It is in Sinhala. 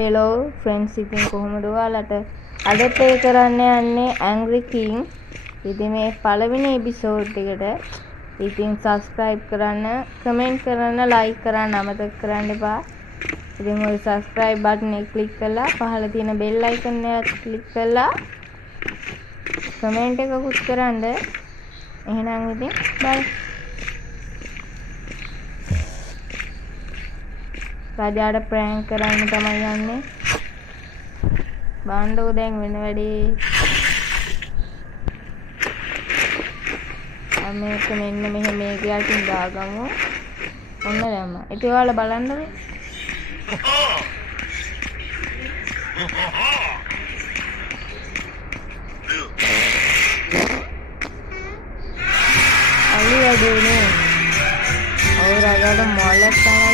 හෙලෝ ෆ්‍රෙන්ඩ්ස්, ඉතින් කොහොමද ඔයාලට? අද ප්ලේ කරන්න යන්නේ ඇන්ග්‍රි කිං. ඉතින් මේ පළවෙනි එපිසෝඩ් එකට ඉතින් සබ්ස්ක්‍රයිබ් කරන්න, කමෙන්ට් කරන්න, ලයික් කරන්න අමතක කරන්න එපා. ඉතින් ඔය සබ්ස්ක්‍රයිබ් බටන් එක ක්ලික් කරලා පහළ තියෙන බෙල් අයිකන් එක ක්ලික් කරලා කමෙන්ට් එකකුත් කරන්න. එහෙනම් ඉතින් බලන්න. රජාට ප්‍රෑන්ක් කරන්න තමයි යන්නේ. බාන්නකෝ දැන් වෙන වැඩේ. මේක මෙන්න මෙහෙම මේක යටින් දාගමු. ඔන්න දැම්මා. ඉතින් ඔයාලා බලන්නද? අලි වැඩේනේ. ඔය රජාට මොලක් තමයි